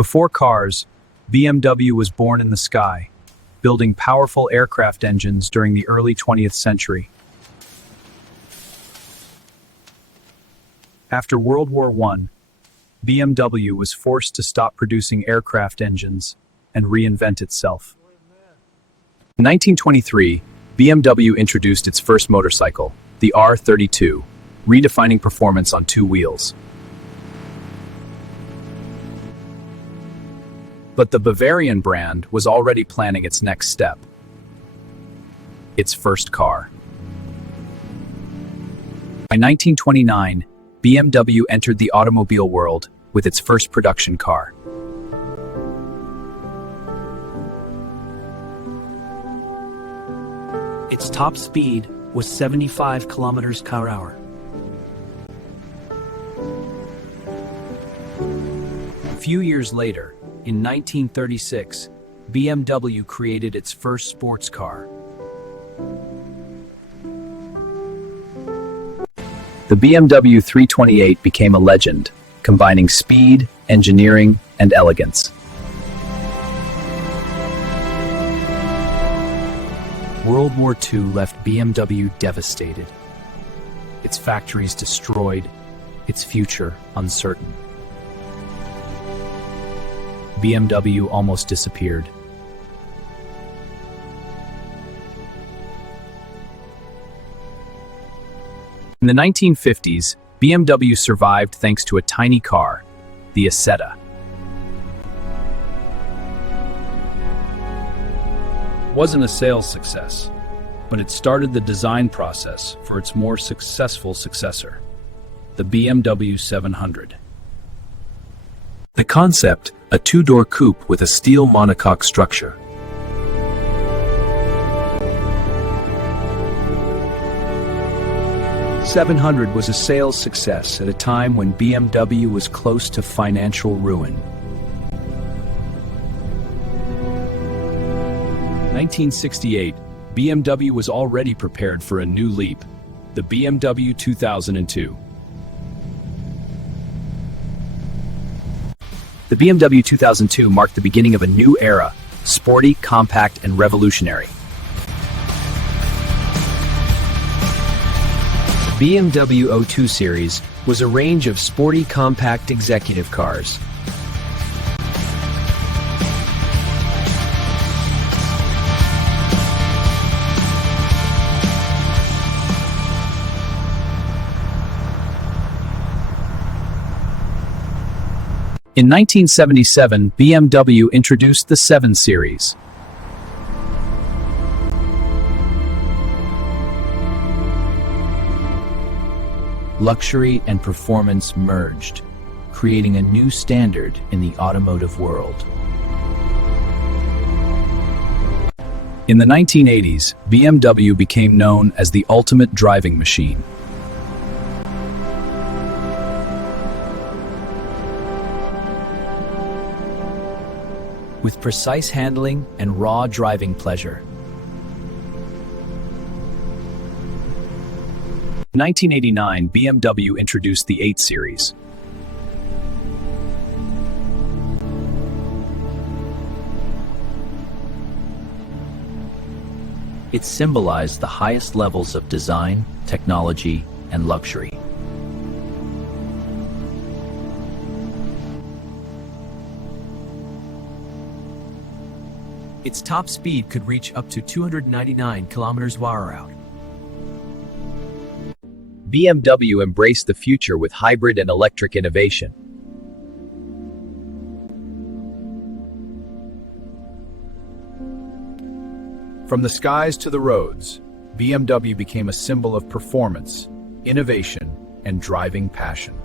Before cars, BMW was born in the sky, building powerful aircraft engines during the early 20th century. After World War I, BMW was forced to stop producing aircraft engines and reinvent itself. In 1923, BMW introduced its first motorcycle, the R32, redefining performance on two wheels. But the Bavarian brand was already planning its next step: its first car. By 1929, BMW entered the automobile world with its first production car. Its top speed was 75 kilometers per hour. A few years later, in 1936, BMW created its first sports car. The BMW 328 became a legend, combining speed, engineering, and elegance. World War II left BMW devastated, its factories destroyed, its future uncertain. BMW almost disappeared. In the 1950s, BMW survived thanks to a tiny car, the Isetta. It wasn't a sales success, but it started the design process for its more successful successor, the BMW 700. The concept, a two-door coupe with a steel monocoque structure. The 700 was a sales success at a time when BMW was close to financial ruin. 1968, BMW was already prepared for a new leap, the BMW 2002. The BMW 2002 marked the beginning of a new era, sporty, compact, and revolutionary. The BMW 02 series was a range of sporty, compact executive cars. In 1977, BMW introduced the 7 Series. Luxury and performance merged, creating a new standard in the automotive world. In the 1980s, BMW became known as the ultimate driving machine. With precise handling and raw driving pleasure. In 1989, BMW introduced the 8 Series. It symbolized the highest levels of design, technology, and luxury. Its top speed could reach up to 299 kilometers per hour. BMW embraced the future with hybrid and electric innovation. From the skies to the roads, BMW became a symbol of performance, innovation, and driving passion.